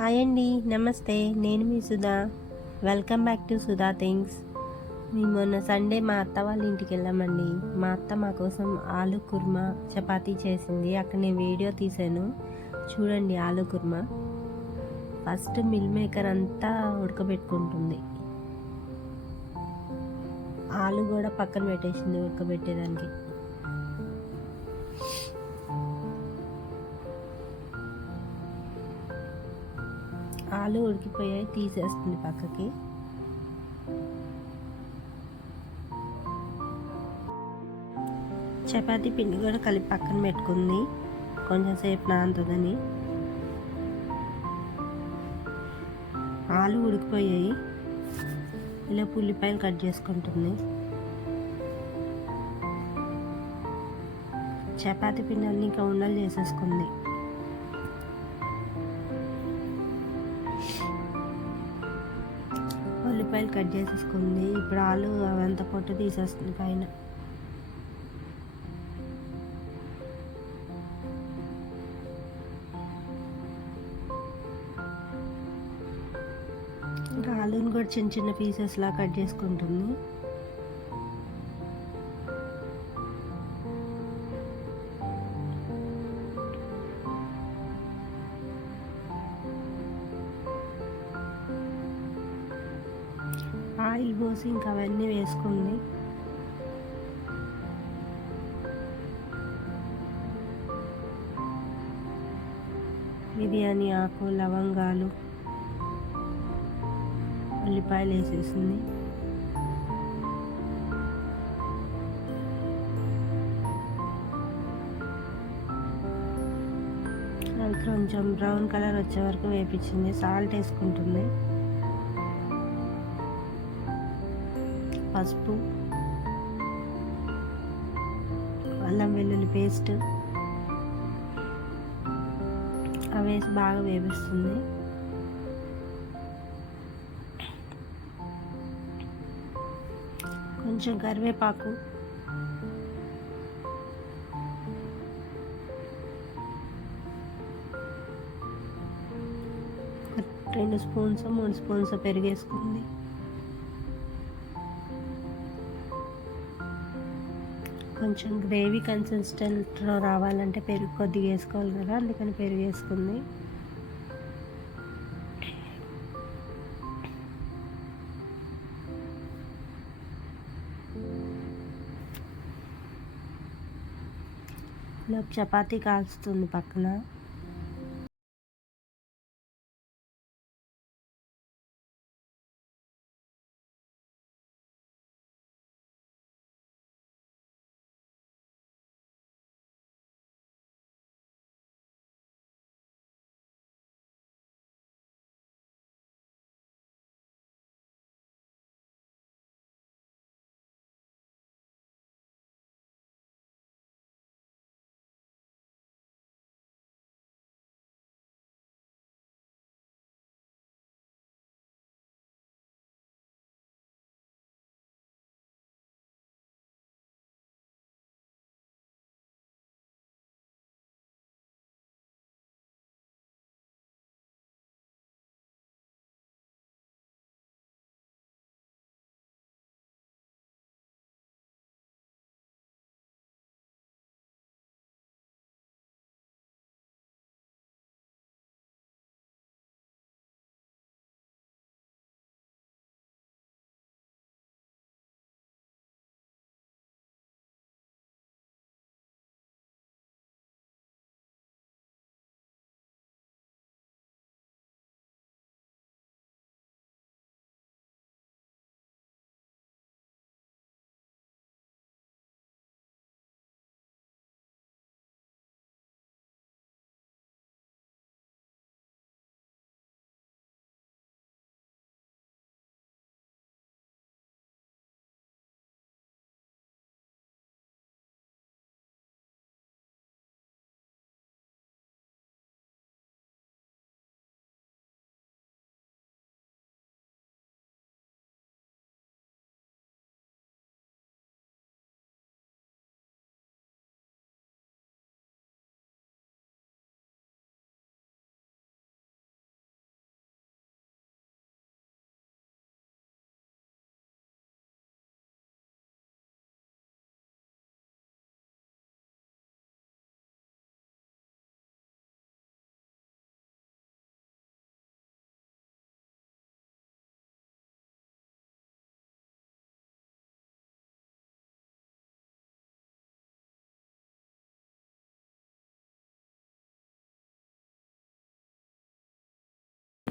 Hi అండి నమస్తే. నేను మీ Sudha. Welcome back to Sudha things మేము మొన్న సండే మా అత్త వాళ్ళ ఇంటికి వెళ్ళామండి. మా అత్త మా కోసం ఆలు కుర్మా చపాతీ చేసింది. అక్కడ నేను వీడియో తీశాను. చూడండి ఆలు కుర్మా. ఫస్ట్ మిల్ మేకర్ అంతా ఉడకబెట్టుకుంటుంది. ఆలు కూడా పక్కన పెట్టేసింది ఉడకబెట్టేదానికి. ఆలు ఉడికిపోయాయి తీసేస్తుంది పక్కకి. చపాతీ పిండి కూడా కలిపి పక్కన పెట్టుకుంది. కొంచెం సేపు ఆలు ఉడికిపోయాయి. ఇలా ఉల్లిపాయలు కట్ చేసుకుంటుంది. చపాతీ పిండి అన్ని ఇంకా ఉండలు చేసేసుకుంది. ఉల్లిపాయలు కట్ చేసేసుకుంది. ఇప్పుడు ఆలు అవంతా పొట్టు తీసేస్తుంది పైన. ఇంకా ఆలుని కూడా చిన్న చిన్న పీసెస్లా కట్ చేసుకుంటుంది. ఆయిల్ పోసి ఇంకా అవన్నీ వేసుకుంది. బిర్యానీ ఆకు లవంగాలు ఉల్లిపాయలు వేసేసింది. అవి కొంచెం బ్రౌన్ కలర్ వచ్చే వరకు వేపించింది. సాల్ట్ వేసుకుంటుంది. పసుపు అల్లం వెల్లుల్లి పేస్ట్ అవి వేసి బాగా వేపిస్తుంది. కొంచెం కరివేపాకు రెండు స్పూన్స్ మూడు స్పూన్స్ పెరిగేసుకుంది. కొంచెం గ్రేవీ కన్సిస్టెంట్లో రావాలంటే పెరుగు కొద్దిగా వేసుకోవాలి కదా అందుకని పెరుగు వేసుకుంది. లోపు చపాతీ కాల్చుతుంది పక్కన.